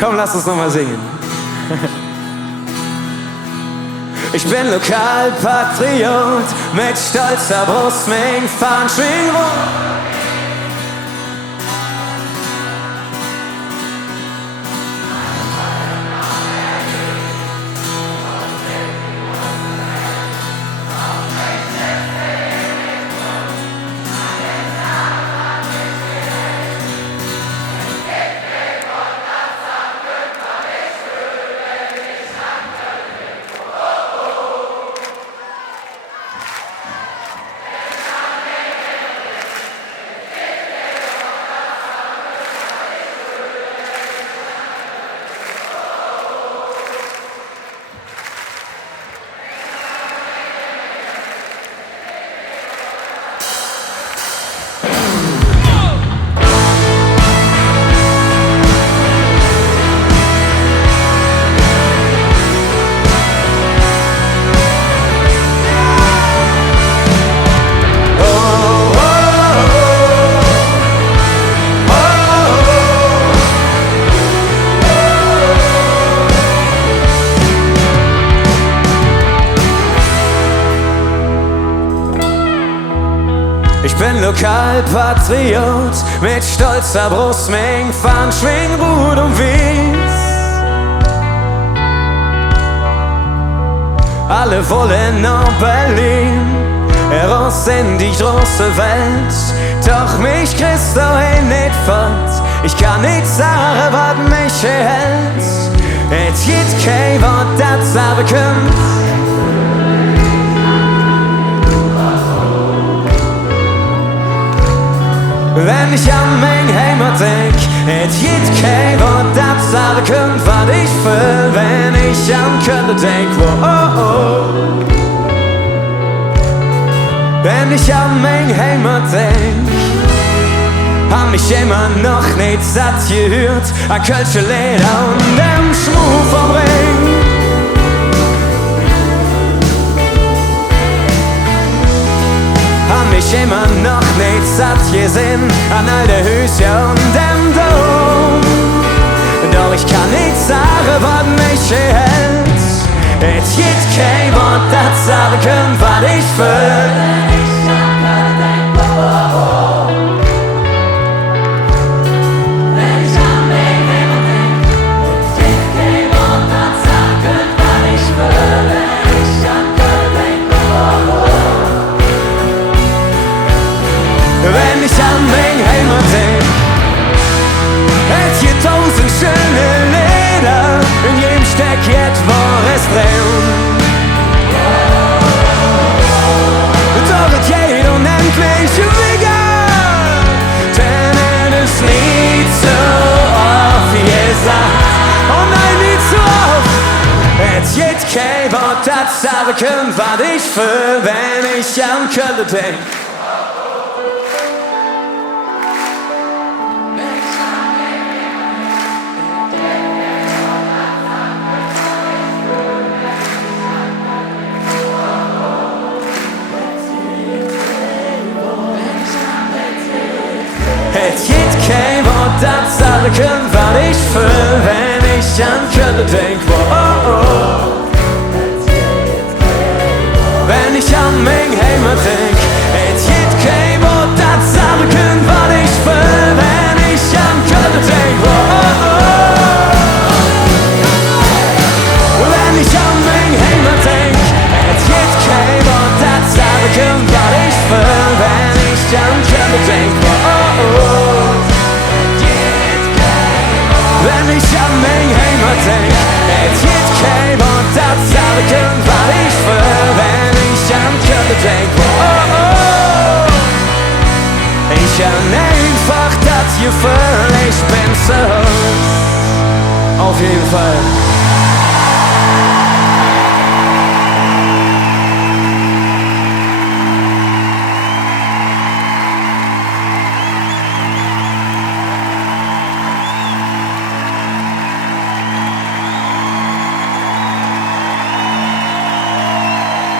Komm, lass uns nochmal singen. Ich bin Lokalpatriot, mit stolzer Brust, mein Fahnen schwingen rot. Ich bin Lokalpatriot, mit stolzer Brust, mein Fahnen schwingen rot und weiß. Alle wollen nach Berlin, heraus in die große Welt. Doch mich kriegst du nicht fort, ich kann nicht sagen, was mich hält. Es gibt kein Wort, das sagen kann. Wenn ich an mein Heimat denk, et gibt kein Wort, das sagen kann, was ich will. Wenn ich an Köln denk, Wenn ich an mein Heimat denk, hab mich immer noch nicht satt gehört, a Kölsche Leder und dem Schmuck vom Ring. Hab mich immer noch nicht satt gesehen an all der Hüse und dem Dom. Doch ich kann nicht sagen, was mich hält. Es gibt kein Wort, das sagen kann, was ich will. Wenn ich an mich immer denk, es gibt kein Wort, das sagen kann, was ich will. Wenn ich an Köln denk, wenn ich an mein Heimat denk, es gibt 1000 schöne Lieder, in jedem Steck etwas drin. Doch es geht unendlich egal, denn es ist nie zu oft gesagt. Oh nein, nie zu oft. Es gibt kein Wort, das sagen kann, was ich will, wenn ich an Köln denk. Es gibt kein Wort, das sagen kann, was ich will, wenn ich an Köln denk. Wenn ich an mein Heimat denk, es gibt kein Wort, das sagen kann, was ich will, wenn ich an Köln denk. Wenn ich an mein Heimat denk, es gibt kein Wort, das sagen kann, was ich will, wenn ich an Köln denk. Wenn ich an mein Heimat denk, es gibt kein Wort, das sagen kann, was ich will, wenn ich an Köln denk. Ich kann einfach das Gefühl, ich bin zu Hause. Auf jeden Fall.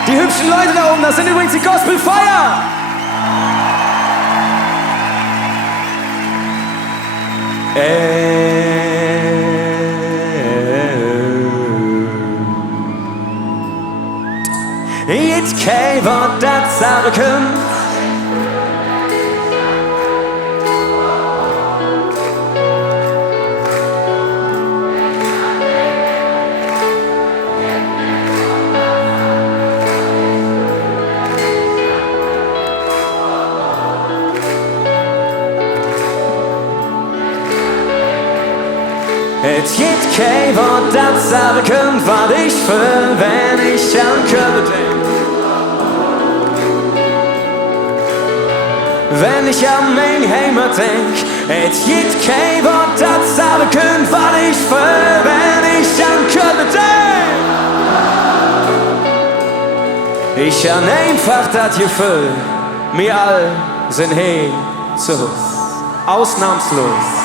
Die hübschen Leute da oben, das sind übrigens die Gospel Fire. Jetzt kein Wort das sagen können. Es gibt kein Wort das sagen können, was ich will, wenn ich an Körper denk. Wenn ich an mein Heimat denk, es gibt kein Wort das sagen können, was ich will, wenn ich an Körper denk. Ich an einfach das Gefühl, wir all sind hey zu Ausnahmslos.